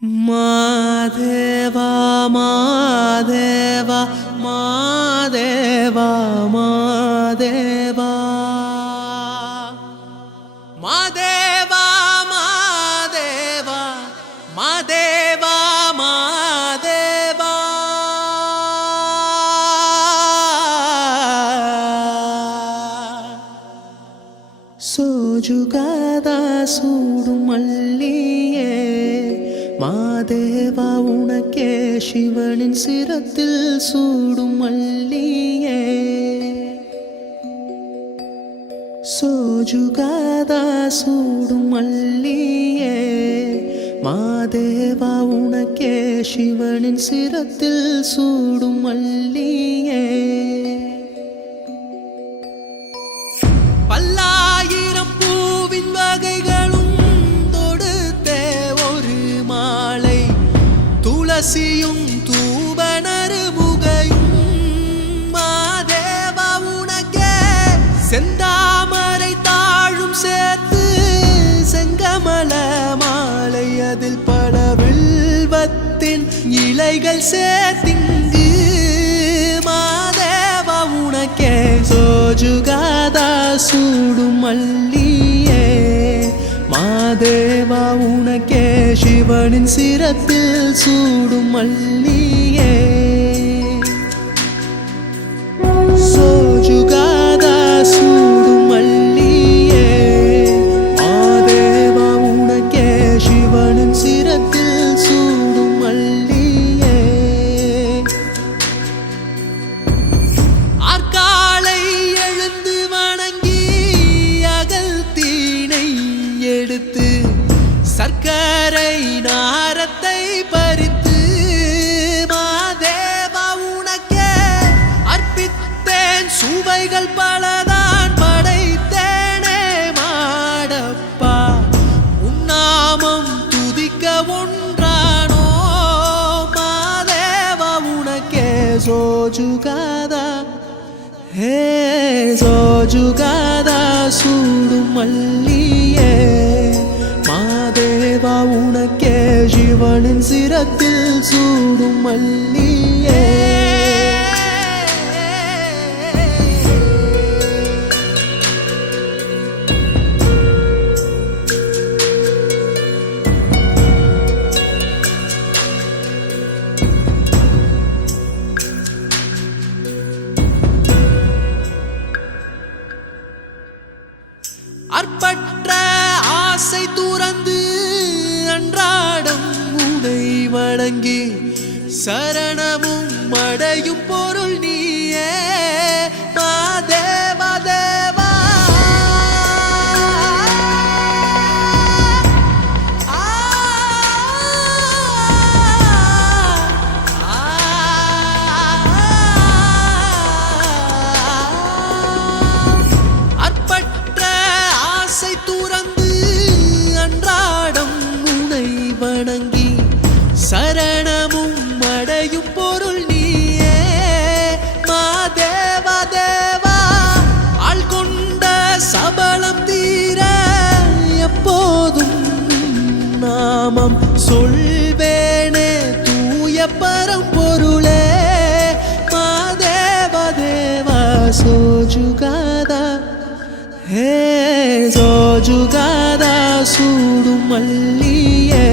மாதேவா மாதேவா மாதேவா மாதேவா மாதேவா மாதேவா மாதேவா மாதேவா சோஜுகாதா சூடும் மல்லியே மாதேவா உனக்கே சிவனின் சிரத்தில் சூடும் மல்லியே சோஜுகாதா சூடும் மல்லியே மாதேவா உனக்கே சிவனின் சிரத்தில் சூடும் மல்லியே பல்லாயிரம் பூவின் வகைகளும் தொடுத்தே ஒரு மாலை துளசியும் தூபனறுமுகையும் மாதேவா உனக்கே செந்தாமரை தாழும் சேர்த்து செங்கமல மாலை அதில் படவில்வத்தின் இலைகள் சேர்த்திங்கு மாதேவா உனக்கே சோஜுகாதா சூடும் மல்லியே மாதேவா உனக்கே சிவனின் சிரத்தில் சூடும் மல்லியே சோஜுகாதா சூடும் மல்லியே மாதேவா உனக்கே சிவனின் சிரத்தில் சூடும் மல்லியே ஆற்காலை எழுந்து வணங்கி அகல் தீனை எடுத்து சர்க்கரை நாரத்தை பறித்து மாதேவா உனக்கே அர்ப்பித்தேன் சுவைகள் பலதான் படைத்தேனே மாடப்பா உன்னாமம் துதிக்க ஒன்றானோ மாதேவா உனக்கே சோஜுகாதா ஹே சோஜுகாதா சூடும் மல்லியே மாதேவா உனக்கே சிவனின் சிரத்தில் சூடும் மல்லியே அற்பற்ற ஆசை துறந்து அன்றாடம் உனை வணங்கி சரணமும் அடையும் பொருள் நீயே மாதேவா தேவா அற்பற்ற ஆசை துறந்து அன்றாடம் உனை வணங்கி சரணமும் அடையும் பொருள் நீயே மாதேவா தேவா ஆள் கொண்ட சபலம் தீர எப்போதும் நாமம் சொல்வேனே தூய பரம்பொருளே மாதேவா தேவா சோஜுகாதா ஹே சோஜுகாதா சூடும் மல்லியே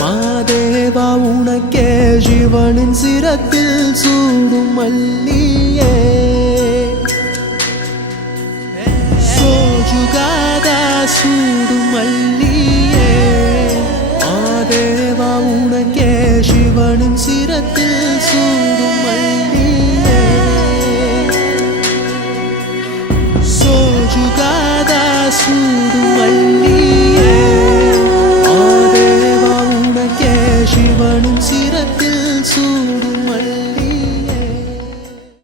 மாதேவா உனக்கே சிவனின் சிரத்தில் சூடும் மல்லியே சோஜுகாதா சூடும் மல்லியே மாதேவா உனக்கே சிவனின் சிரத்தில் சூடும் மல்லியே சோஜுகாதா சூடும்